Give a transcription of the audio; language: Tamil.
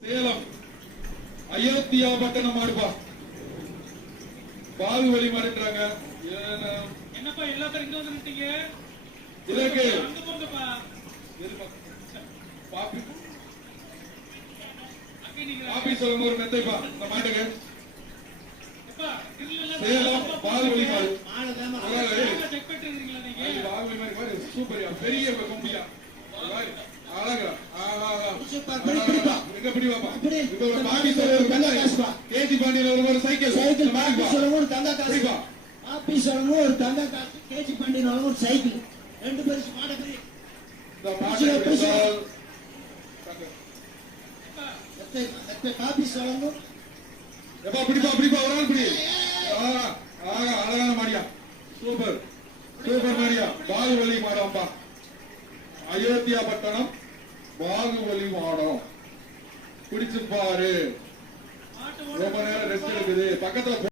சேலம் அயோத்தியா பட்டணம் மாடுப்பா பாகுபலி மாடுன்றாங்க என்னப்பா எல்லாத்தையும் இங்க வந்து நிட்டீங்க இதற்கு அங்க போங்கப்பா? பாப்பி. பாப்பி சொல்லுங்க ஒரு மெத்தைப்பா இந்த மாட்டுக்கு. சேலம் பாகுபலி மாடு. பாகுபலி மாடு. பாரு. சூப்பர்யா. பெரிய கொம்பியா. பாரு, அழகா. ஆஹா பிடி, பிடிப்பா. எங்க பிடிவாப்பா ஒரு ஒரு காசுப்பா. கேஜி பாண்டியில ஒரு ஒரு சைக்கிள் சைக்கிள் ஒரு ஒரு காசு கேஜி ஒரு சைக்கிள் ரெண்டு பேரும் மாட பெரிய இந்த மாட்டை பிடிச்சிரு, பிடிச்சிரு. பிடித்தால் தங்க. எப்பா பிடிப்பா பிடிப்பா ஒரு ஆள் பிடி ஆஹா, ஆஹா, அழகான மாடியா சூப்பர் சூப்பர் மாடியா பாகுபலி மாடம்பா அயோத்தியா பட்டணம் பாகுபலி மாடம் பிடிச்சு பாரு ரொம்ப நேரம் ரெஸ்ட் எடுக்குது. பக்கத்துல